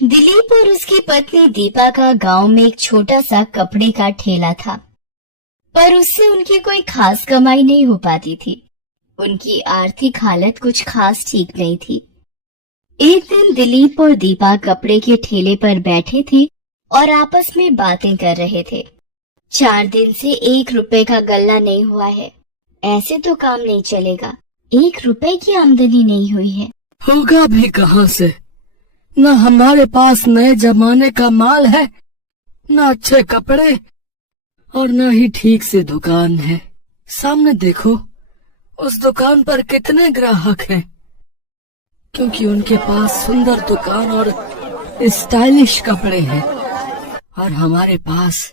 दिलीप और उसकी पत्नी दीपा का गांव में एक छोटा सा कपड़े का ठेला था, पर उससे उनकी कोई खास कमाई नहीं हो पाती थी। उनकी आर्थिक हालत कुछ खास ठीक नहीं थी। एक दिन दिलीप और दीपा कपड़े के ठेले पर बैठे थे और आपस में बातें कर रहे थे। 4 दिन से 1 रुपए का गल्ला नहीं हुआ है। ऐसे तो काम नहीं चलेगा। 1 रुपए की आमदनी नहीं हुई है। होगा भी कहाँ से? न हमारे पास नए जमाने का माल है, न अच्छे कपड़े और न ही ठीक से दुकान है। सामने देखो, उस दुकान पर कितने ग्राहक हैं, क्योंकि उनके पास सुंदर दुकान और स्टाइलिश कपड़े हैं, और हमारे पास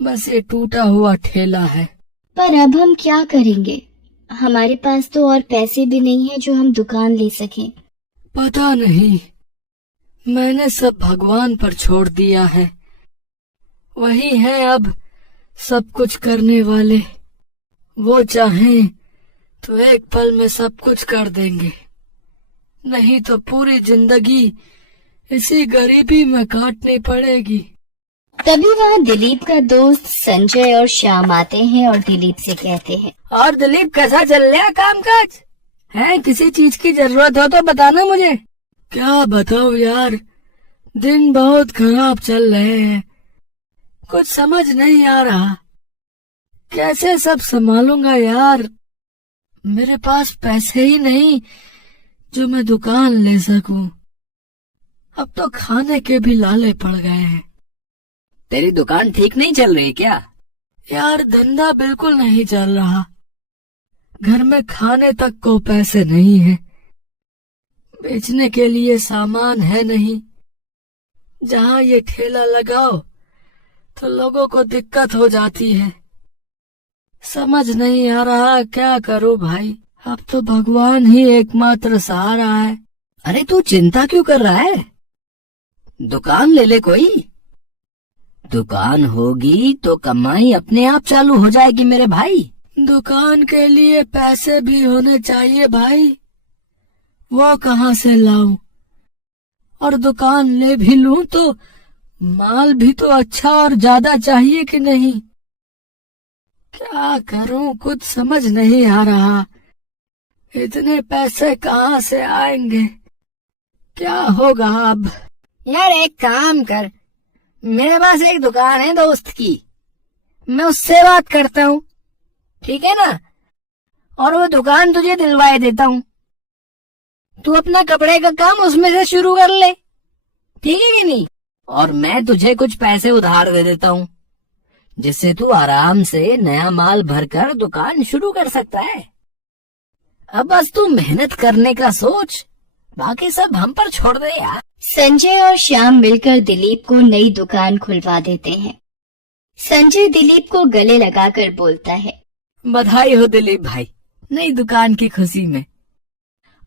बस ये टूटा हुआ ठेला है। पर अब हम क्या करेंगे? हमारे पास तो और पैसे भी नहीं है जो हम दुकान ले सकें। पता नहीं, मैंने सब भगवान पर छोड़ दिया है। वही है अब सब कुछ करने वाले। वो चाहें तो एक पल में सब कुछ कर देंगे, नहीं तो पूरी जिंदगी इसी गरीबी में काटनी पड़ेगी। तभी वहाँ दिलीप का दोस्त संजय और श्याम आते हैं और दिलीप से कहते हैं, और दिलीप, कैसा चल रहा है कामकाज? है किसी चीज की जरूरत हो तो बताना मुझे। क्या बताओ यार, दिन बहुत खराब चल रहे हैं। कुछ समझ नहीं आ रहा, कैसे सब संभालूंगा यार। मेरे पास पैसे ही नहीं जो मैं दुकान ले सकूं। अब तो खाने के भी लाले पड़ गए हैं। तेरी दुकान ठीक नहीं चल रही क्या? यार धंधा बिल्कुल नहीं चल रहा। घर में खाने तक को पैसे नहीं है, बेचने के लिए सामान है नहीं। जहाँ ये ठेला लगाओ तो लोगों को दिक्कत हो जाती है। समझ नहीं आ रहा क्या करूं भाई। अब तो भगवान ही एकमात्र सहारा है। अरे तू चिंता क्यों कर रहा है? दुकान ले ले कोई। दुकान होगी तो कमाई अपने आप चालू हो जाएगी मेरे भाई। दुकान के लिए पैसे भी होने चाहिए भाई, वो कहाँ से लाऊं? और दुकान ले भी लूं तो माल भी तो अच्छा और ज्यादा चाहिए कि नहीं? क्या करूं, कुछ समझ नहीं आ रहा। इतने पैसे कहाँ से आएंगे? क्या होगा अब? यार एक काम कर, मेरे पास एक दुकान है दोस्त की, मैं उससे बात करता हूँ, ठीक है ना? और वो दुकान तुझे दिलवाए देता हूँ। तू अपना कपड़े का काम उसमें से शुरू कर ले, ठीक है कि नहीं? और मैं तुझे कुछ पैसे उधार दे देता हूँ, जिससे तू आराम से नया माल भरकर दुकान शुरू कर सकता है। अब बस तू मेहनत करने का सोच, बाकी सब हम पर छोड़ दे यार। संजय और श्याम मिलकर दिलीप को नई दुकान खुलवा देते हैं। संजय दिलीप को गले लगाकर बोलता है, बधाई हो दिलीप भाई, नई दुकान की खुशी में।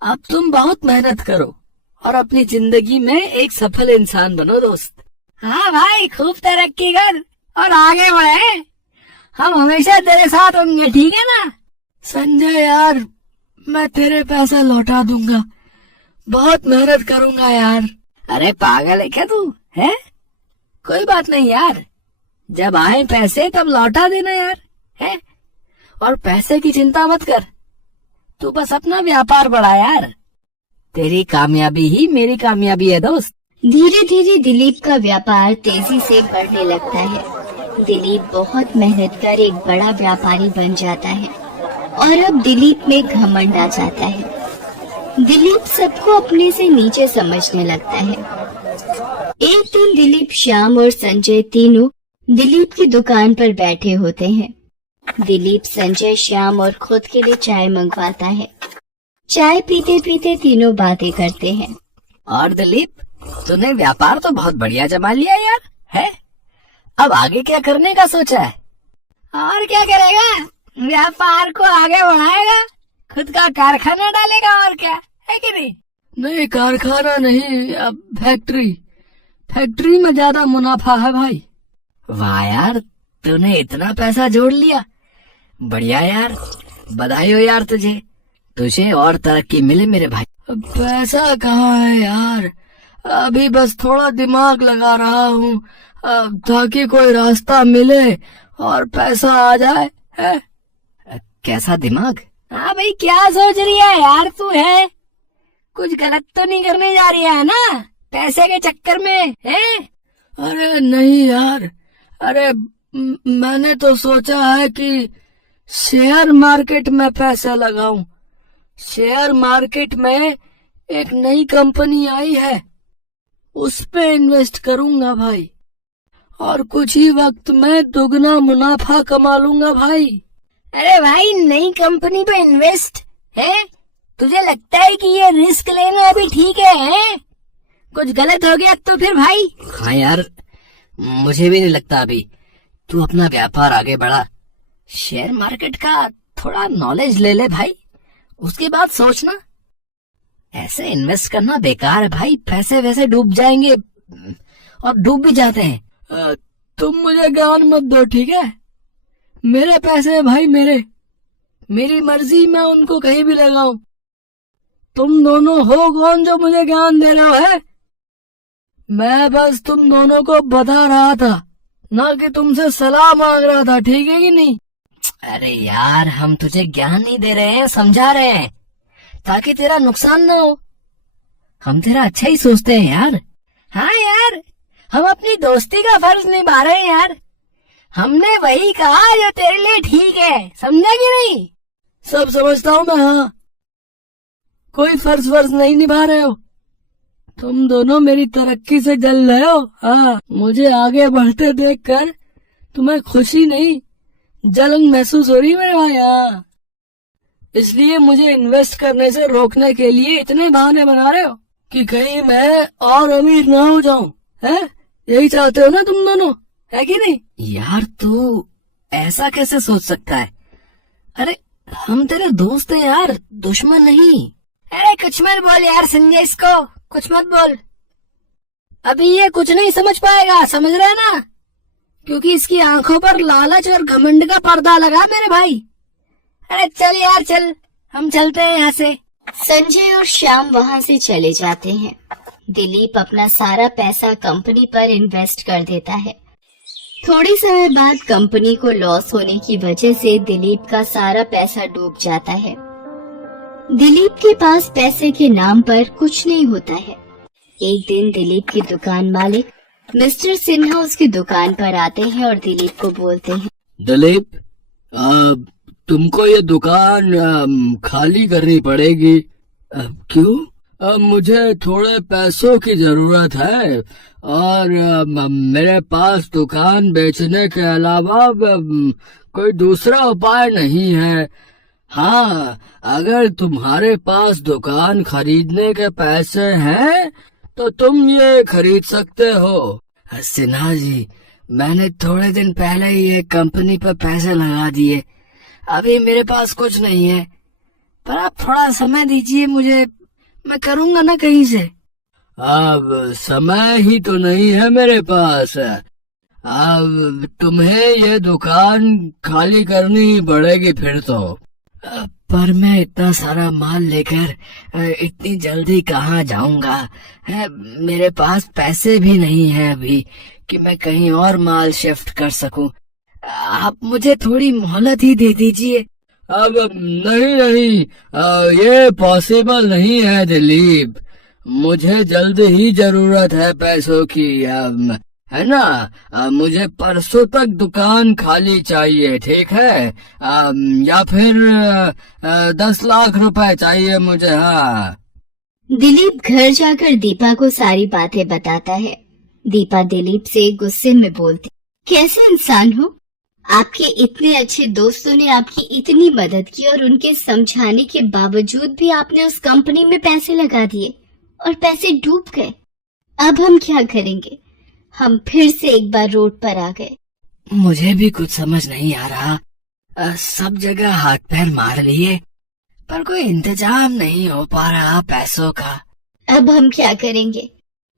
अब तुम बहुत मेहनत करो और अपनी जिंदगी में एक सफल इंसान बनो दोस्त। हाँ भाई, खूब तरक्की कर और आगे बढ़े। हम हमेशा तेरे साथ होंगे, ठीक है ना? संजय यार, मैं तेरे पैसा लौटा दूंगा, बहुत मेहनत करूंगा यार। अरे पागल है क्या तू? है कोई बात नहीं यार, जब आए पैसे तब लौटा देना यार, है? और पैसे की चिंता मत कर, तू बस अपना व्यापार बढ़ा यार। तेरी कामयाबी ही मेरी कामयाबी है दोस्त। धीरे धीरे दिलीप का व्यापार तेजी से बढ़ने लगता है। दिलीप बहुत मेहनत कर एक बड़ा व्यापारी बन जाता है और अब दिलीप में घमंड आ जाता है। दिलीप सबको अपने से नीचे समझने लगता है। एक दिन दिलीप, श्याम और संजय तीनों दिलीप की दुकान पर बैठे होते हैं। दिलीप संजय, श्याम और खुद के लिए चाय मंगवाता है। चाय पीते पीते तीनों बातें करते हैं। और दिलीप, तूने व्यापार तो बहुत बढ़िया जमा लिया यार, है? अब आगे क्या करने का सोचा है? और क्या करेगा, व्यापार को आगे बढ़ाएगा, खुद का कारखाना डालेगा, और क्या है कि नहीं? नहीं, कारखाना नहीं, अब फैक्ट्री में ज्यादा मुनाफा है भाई। वाह यार, तूने इतना पैसा जोड़ लिया, बढ़िया यार, बधाई हो यार तुझे और तरक्की मिले मेरे भाई। पैसा कहाँ है यार, अभी बस थोड़ा दिमाग लगा रहा हूँ ताकि कोई रास्ता मिले और पैसा आ जाए। है कैसा दिमाग? हाँ भाई, क्या सोच रही है यार तू? है कुछ गलत तो नहीं करने जा रही है ना पैसे के चक्कर में? है अरे नहीं यार, अरे मैंने तो सोचा है कि शेयर मार्केट में पैसा लगाऊं। शेयर मार्केट में एक नई कंपनी आई है, उस पे इन्वेस्ट करूंगा भाई, और कुछ ही वक्त में दुगना मुनाफा कमा लूंगा भाई। अरे भाई, नई कंपनी पे इन्वेस्ट है? तुझे लगता है कि ये रिस्क लेना अभी ठीक है? कुछ गलत हो गया तो फिर भाई? हाँ यार, मुझे भी नहीं लगता अभी। तू अपना व्यापार आगे बढ़ा, शेयर मार्केट का थोड़ा नॉलेज ले ले भाई, उसके बाद सोचना। ऐसे इन्वेस्ट करना बेकार है भाई, पैसे वैसे डूब जाएंगे और डूब भी जाते हैं। तुम मुझे ज्ञान मत दो, ठीक है? मेरे पैसे हैं भाई, मेरी मर्जी, मैं उनको कहीं भी लगाऊं। तुम दोनों हो कौन जो मुझे ज्ञान दे रहे हो? है मैं बस तुम दोनों को बता रहा था, ना कि तुमसे सलाह मांग रहा था, ठीक है कि नहीं? अरे यार, हम तुझे ज्ञान नहीं दे रहे हैं, समझा रहे हैं ताकि तेरा नुकसान ना हो। हम तेरा अच्छा ही सोचते हैं यार। हाँ यार, हम अपनी दोस्ती का फर्ज निभा रहे हैं यार। हमने वही कहा जो तेरे लिए ठीक है, समझा कि नहीं? सब समझता हूँ मैं, हाँ। कोई फर्ज नहीं निभा रहे हो तुम दोनों, मेरी तरक्की से जल रहे हो। हाँ, मुझे आगे बढ़ते देखकर तुम्हें खुशी नहीं, जलन महसूस हो रही है मेरे भाई। हाँ, इसलिए मुझे इन्वेस्ट करने से रोकने के लिए इतने बहाने बना रहे हो कि कहीं मैं और अमीर ना हो जाऊं। है यही चाहते हो ना तुम दोनों, है कि नहीं? यार तू ऐसा कैसे सोच सकता है? अरे हम तेरे दोस्त हैं यार, दुश्मन नहीं। अरे कुछ मत बोल यार संजय, इसको कुछ मत बोल। अभी ये कुछ नहीं समझ पाएगा, समझ रहा है ना? क्योंकि इसकी आंखों पर लालच और घमंड का पर्दा लगा मेरे भाई। अरे चल यार चल, हम चलते हैं यहाँ से। संजय और श्याम वहाँ से चले जाते हैं। दिलीप अपना सारा पैसा कंपनी पर इन्वेस्ट कर देता है। थोड़ी समय बाद कंपनी को लॉस होने की वजह से दिलीप का सारा पैसा डूब जाता है। दिलीप के पास पैसे के नाम पर कुछ नहीं होता है। एक दिन दिलीप की दुकान मालिक मिस्टर सिन्हा उसकी दुकान पर आते हैं और दिलीप को बोलते हैं, दिलीप, तुमको ये दुकान खाली करनी पड़ेगी। क्यों? मुझे थोड़े पैसों की जरूरत है और मेरे पास दुकान बेचने के अलावा कोई दूसरा उपाय नहीं है। हाँ, अगर तुम्हारे पास दुकान खरीदने के पैसे हैं तो तुम ये खरीद सकते हो। सिन्हा जी, मैंने थोड़े दिन पहले ही एक कंपनी पर पैसे लगा दिए, अभी मेरे पास कुछ नहीं है, पर आप थोड़ा समय दीजिए मुझे, मैं करूँगा ना कहीं से। अब समय ही तो नहीं है मेरे पास। अब तुम्हें ये दुकान खाली करनी ही पड़ेगी फिर तो। पर मैं इतना सारा माल लेकर इतनी जल्दी कहाँ जाऊंगा? मेरे पास पैसे भी नहीं है अभी कि मैं कहीं और माल शिफ्ट कर सकूं। आप मुझे थोड़ी मोहलत ही दे दीजिए। अब नहीं, ये पॉसिबल नहीं है दिलीप। मुझे जल्द ही जरूरत है पैसों की, है ना? मुझे परसों तक दुकान खाली चाहिए, ठीक है? या फिर 10 लाख रुपए चाहिए मुझे। हाँ। दिलीप घर जाकर दीपा को सारी बातें बताता है। दीपा दिलीप से गुस्से में बोलती, कैसे इंसान हो? आपके इतने अच्छे दोस्तों ने आपकी इतनी मदद की और उनके समझाने के बावजूद भी आपने उस कंपनी में पैसे लगा दिए और पैसे डूब गए। अब हम क्या करेंगे? हम फिर से एक बार रोड पर आ गए। मुझे भी कुछ समझ नहीं आ रहा। सब जगह हाथ पैर मार लिए पर कोई इंतजाम नहीं हो पा रहा पैसों का। अब हम क्या करेंगे?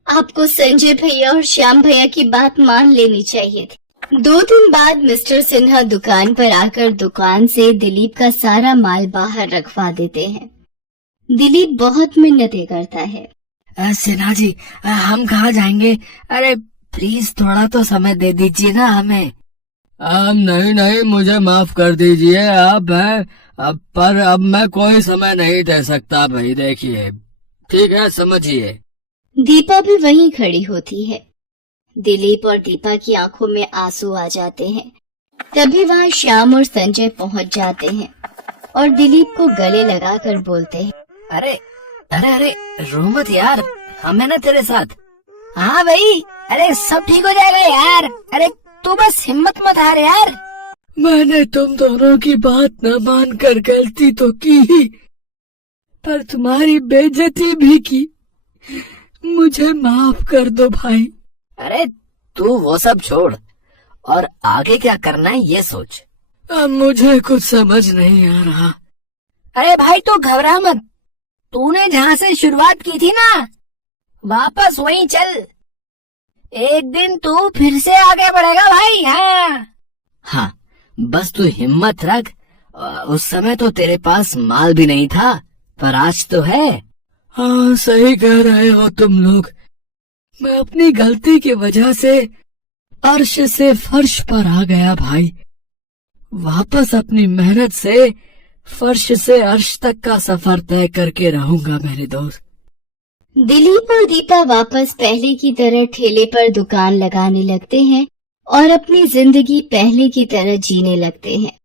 आपको संजय भैया और श्याम भैया की बात मान लेनी चाहिए थी। 2 दिन बाद मिस्टर सिन्हा दुकान पर आकर दुकान से दिलीप का सारा माल बाहर रखवा देते हैं। दिलीप बहुत मिन्नतें करता है, सिन्हा जी, हम कहाँ जाएंगे? अरे प्लीज थोड़ा तो समय दे दीजिए ना हमें। नहीं नहीं, मुझे माफ कर दीजिए आप हैं, पर अब मैं कोई समय नहीं दे सकता भाई, देखिए। ठीक है, समझिए। दीपा भी वहीं खड़ी होती है। दिलीप और दीपा की आंखों में आंसू आ जाते हैं। तभी वहां श्याम और संजय पहुंच जाते हैं और दिलीप को गले लगाकर बोलते हैं, अरे अरे अरे रो मत यार, हम है ना तेरे साथ। हाँ भाई, अरे सब ठीक हो जाएगा यार। अरे तू बस हिम्मत मत हार यार। मैंने तुम दोनों की बात न मानकर गलती तो की ही, पर तुम्हारी बेइज्जती भी की। मुझे माफ कर दो भाई। अरे तू वो सब छोड़ और आगे क्या करना है ये सोच। अब मुझे कुछ समझ नहीं आ रहा। अरे भाई तू घबरा मत, तूने जहाँ से शुरुआत की थी ना, वापस वहीं चल। एक दिन तू फिर से आगे बढ़ेगा भाई। हाँ, बस तू हिम्मत रख। उस समय तो तेरे पास माल भी नहीं था, पर आज तो है। हाँ, सही कह रहे हो तुम लोग। मैं अपनी गलती की वजह से अर्श से फर्श पर आ गया भाई। वापस अपनी मेहनत से फर्श से अर्श तक का सफर तय करके रहूंगा मेरे दोस्त। दिलीप और दीपा वापस पहले की तरह ठेले पर दुकान लगाने लगते हैं और अपनी जिंदगी पहले की तरह जीने लगते हैं।